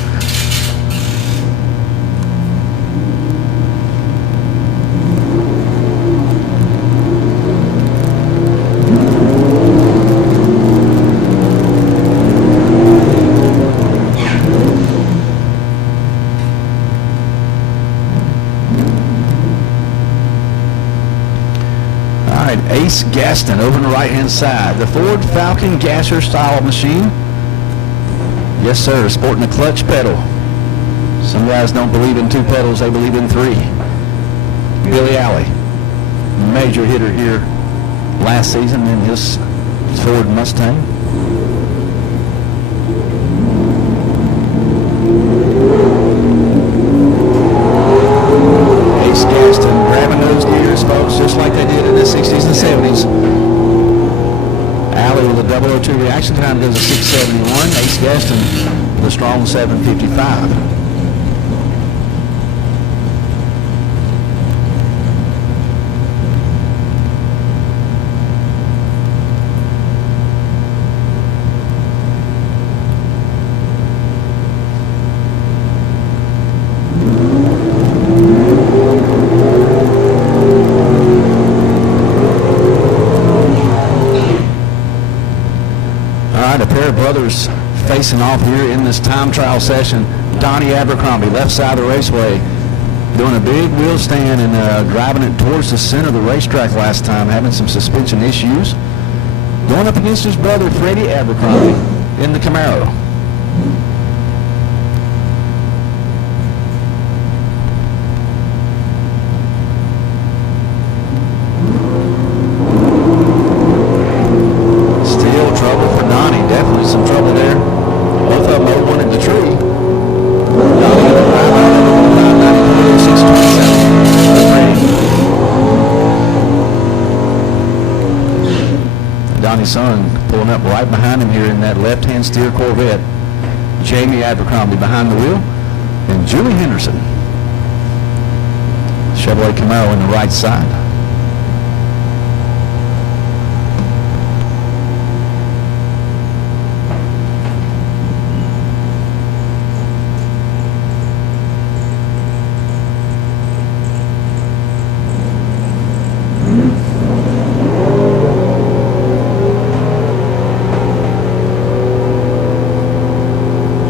Ace Gaston over on the right-hand side. The Ford Falcon gasser style machine. Yes, sir, sporting a clutch pedal. Some guys don't believe in 2 pedals, they believe in 3. Billy Alley, major hitter here last season in his Ford Mustang. Ace Gaston grabbing those gears, folks, just like they did in the 60s and 70s. Alley with a 002 reaction time goes to 671. Ace Gaston with a strong 755. A pair of brothers facing off here in this time trial session. Donnie Abercrombie, left side of the raceway, doing a big wheel stand and driving it towards the center of the racetrack last time, having some suspension issues. Going up against his brother, Freddie Abercrombie, in the Camaro. Some trouble there. Both of them over one in the tree. Donnie's son pulling up right behind him here in that left-hand steer Corvette. Jamie Abercrombie behind the wheel, and Julie Henderson. Chevrolet Camaro on the right side.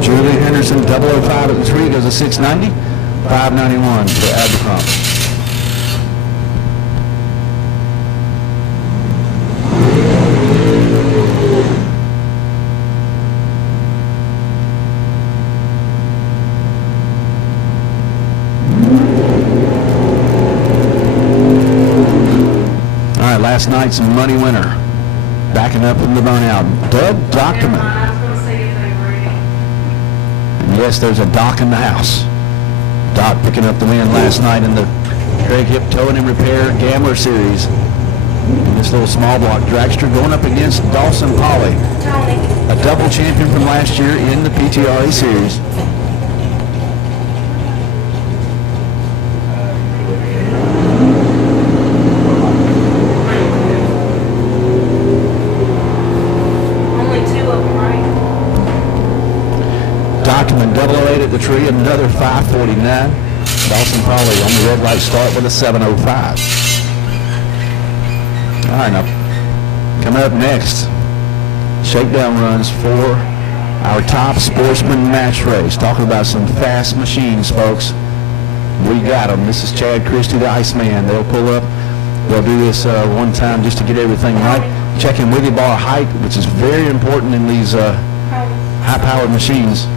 Julie Henderson, 005 at the tree, goes to 690, 591 for Abercrombie. All right, last night's money winner, backing up from the burnout, Doug Dockerman. I was gonna say if they were ready. And yes, there's a Doc in the house. Doc picking up the win last night in the Craig Hip Towing and Repair Gambler Series. In this little small block dragster going up against Dawson Polly, Tony. a double champion from last year in the PTRA Series. Only two of them, right? Document 008 at the tree, another 549. Dawson Polly on the red light start with a 705. All right, now coming up next, shakedown runs for our top sportsman match race. Talking about some fast machines, folks. We got them. This is Chad Christie, the Iceman. They'll pull up. They'll do this one time just to get everything right. Checking wiggy bar height, which is very important in these high-powered machines.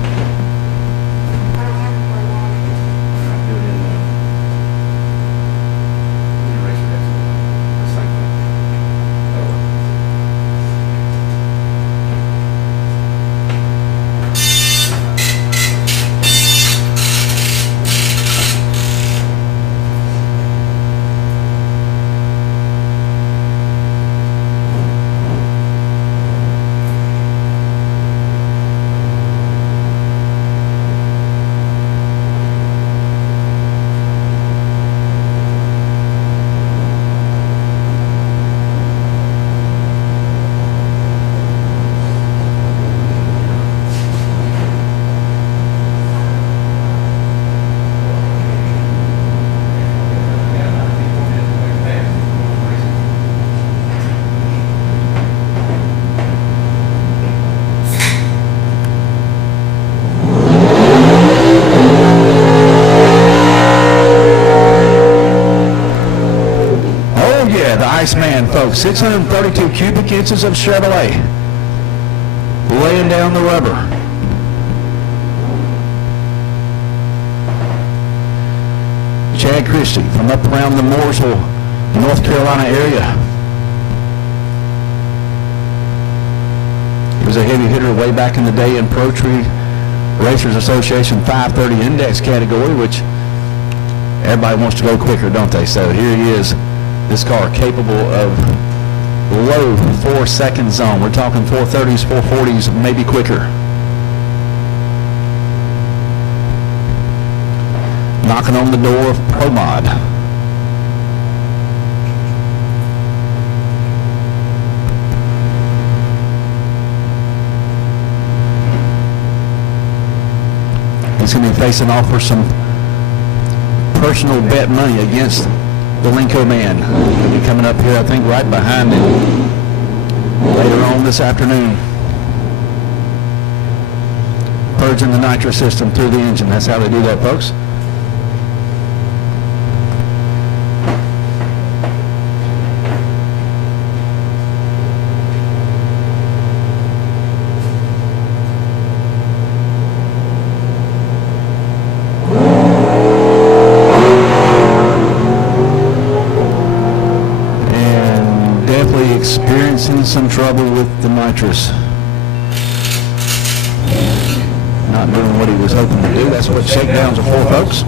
Iceman, folks, 632 cubic inches of Chevrolet laying down the rubber. Chad Christie from up around the Mooresville, North Carolina area. He was a heavy hitter way back in the day in Pro Tree Racers Association 530 index category, which everybody wants to go quicker, don't they? So here he is. This car capable of low 4-second zone. We're talking 430s, 440s, maybe quicker. Knocking on the door of Pro Mod. He's going to be facing off for some personal bet money against the Linco man. He'll be coming up here, I think, right behind him later on this afternoon. Purging the nitrous system through the engine. That's how they do that, folks. Experiencing some trouble with the nitrous. Not doing what he was hoping to do. That's what shakedowns are for, folks.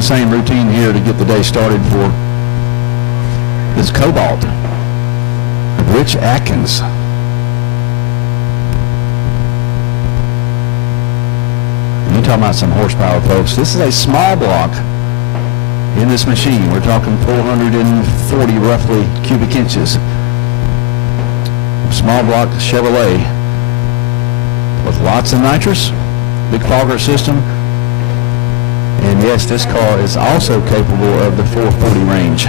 the same routine here to get the day started for this Cobalt of Rich Atkins. And you're talking about some horsepower, folks. This is a small block in this machine. We're talking 440 roughly cubic inches. Small block Chevrolet with lots of nitrous, big fogger system, and yes, this car is also capable of the 440 range.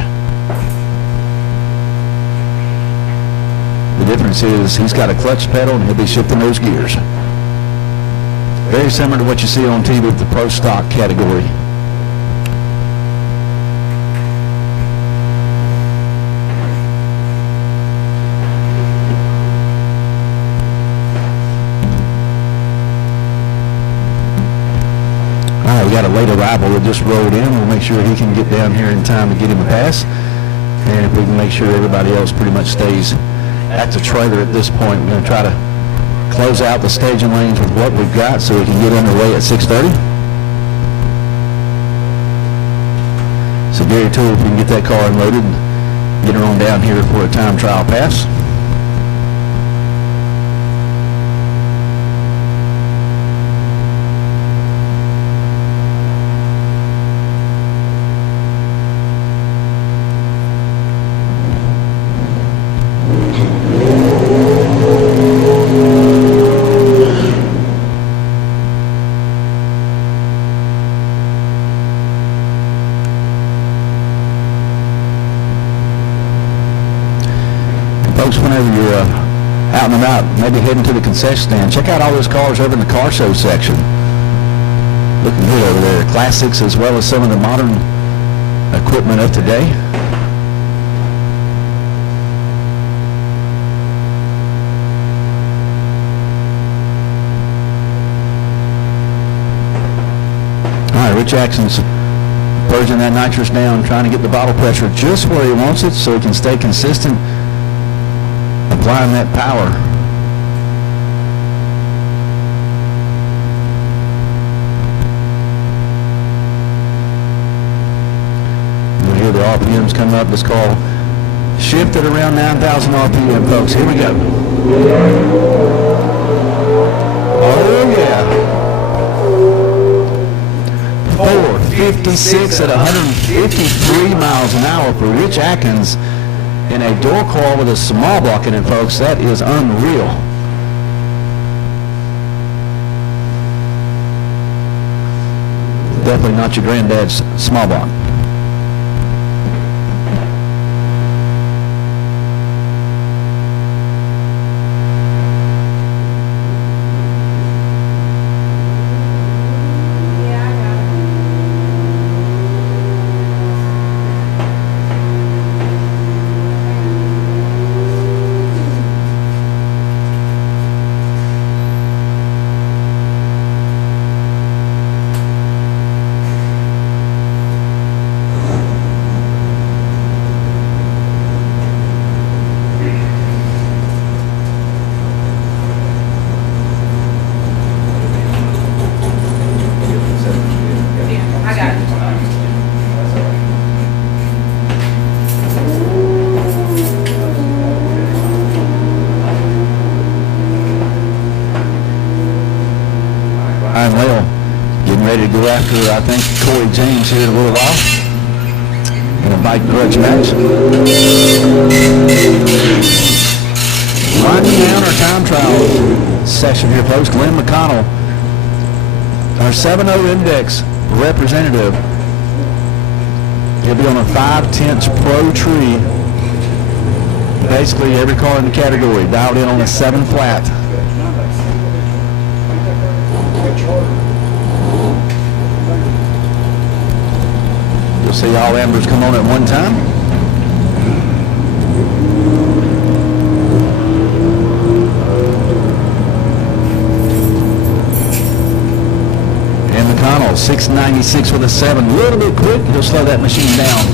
The difference is he's got a clutch pedal and he'll be shifting those gears. Very similar to what you see on TV with the Pro Stock category. We got a late arrival that just rolled in. We'll make sure he can get down here in time to get him a pass. And if we can make sure everybody else pretty much stays at the trailer at this point, we're going to try to close out the staging lanes with what we've got so we can get underway at 6:30. So Gary Toole, if we can get that car unloaded and get her on down here for a time trial pass. Folks, whenever you're out and about, maybe heading to the concession stand, check out all those cars over in the car show section. Looking good over there. Classics as well as some of the modern equipment of today. All right, Rich Jackson's purging that nitrous down, trying to get the bottle pressure just where he wants it so he can stay consistent, applying that power. You'll hear the RPMs come up. This car shifted around 9,000 RPM, folks. Here we go. Oh, yeah. 456 at 153 miles an hour for Rich Atkins in a door call with a small block in it, folks. That is unreal. Definitely not your granddad's small block. Ryan Lale getting ready to go after, I think, Corey James here in a little while in a bike grudge match. Winding down our time trial session here, folks. Glenn McConnell, our 7.0 index representative. He'll be on a 5/10 Pro tree. Basically every car in the category dialed in on a 7 flat. You'll see all ambers come on at one time. And McConnell, 696 with a 7. A little bit quick. He'll slow that machine down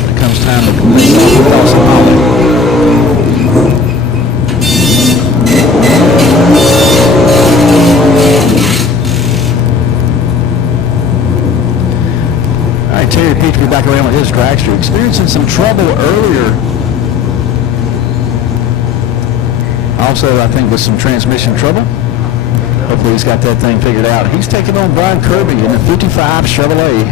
when it comes time to race off with Dawson Holly. Pete to be back around with his dragster. Experiencing some trouble earlier. Also, I think with some transmission trouble. Hopefully he's got that thing figured out. He's taking on Brian Kirby in the 55 Chevrolet.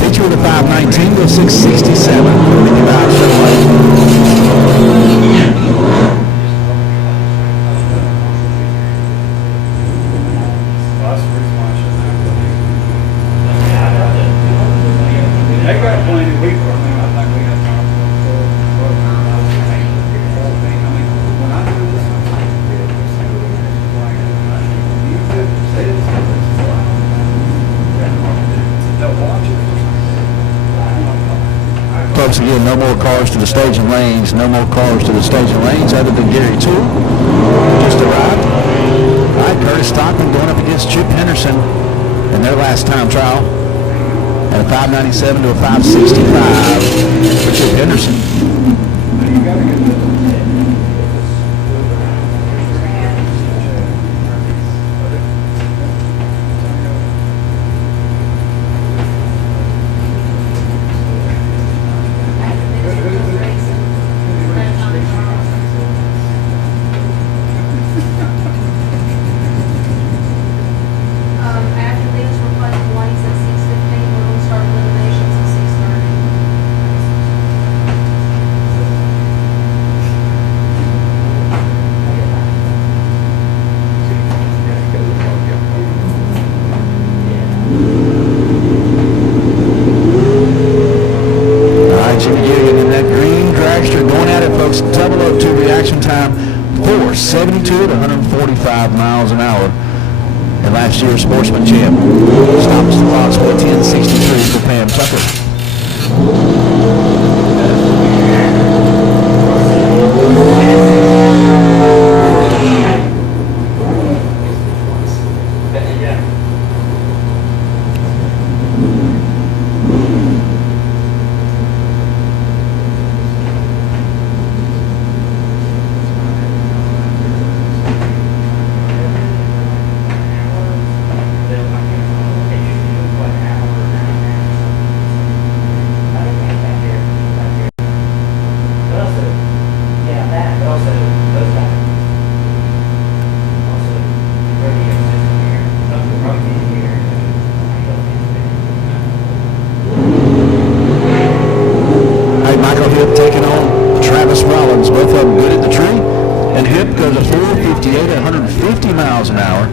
Picture with a 519 to 667 for the 55 Chevrolet. They got plenty of people. I mean, I think we got time for when I do this, they'll watch it. Folks, again, no more cars to the staging lanes. No more cars to the staging lanes other than Gary Toole. Just arrived. All right, Curtis Stockman going up against Chip Henderson in their last time trial. And a 597 to a 565 for Chip Henderson. You gotta get this. After these, we're putting lights at 6:15, we're gonna start eliminations at 6:30. All right, Jimmy Gilligan in that green dragster going at it, folks. 002 reaction time, 472 to 145 miles an hour. And last year's Sportsman champ. Stops the clock, 10:63 for Pam Tucker. Hey, Michael Hip taking on Travis Rollins. Both of them good at the tree. And Hip goes a 458 at 150 miles an hour.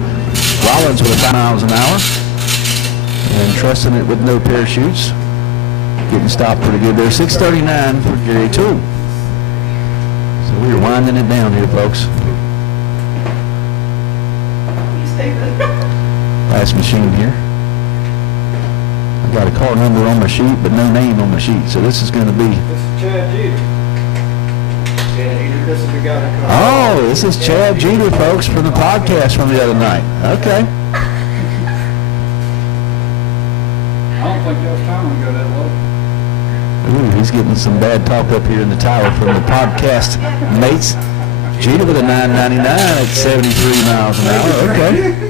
Rollins with 5 miles an hour. And trusting it with no parachutes. Getting stopped pretty good there. 639 for Gary Toole. So we're winding it down here, folks. Last machine here. I've got a car number on my sheet, but no name on my sheet. So this is going to be... This is Chad Jeter. Chad Jeter, this is the guy that comes. Oh, this is Chad Jeter, folks, from the podcast from the other night. Okay. I don't think Josh Tomlin go that low. Ooh, he's getting some bad talk up here in the tower from the podcast mates. Jeter with a 999 at 73 miles an hour. Okay.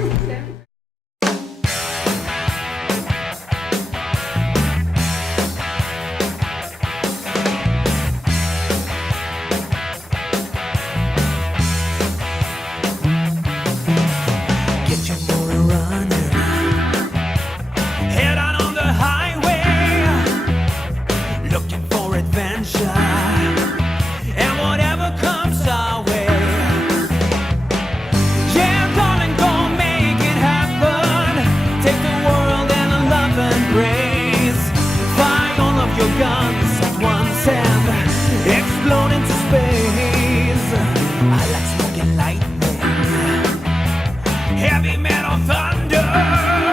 Heavy metal thunder.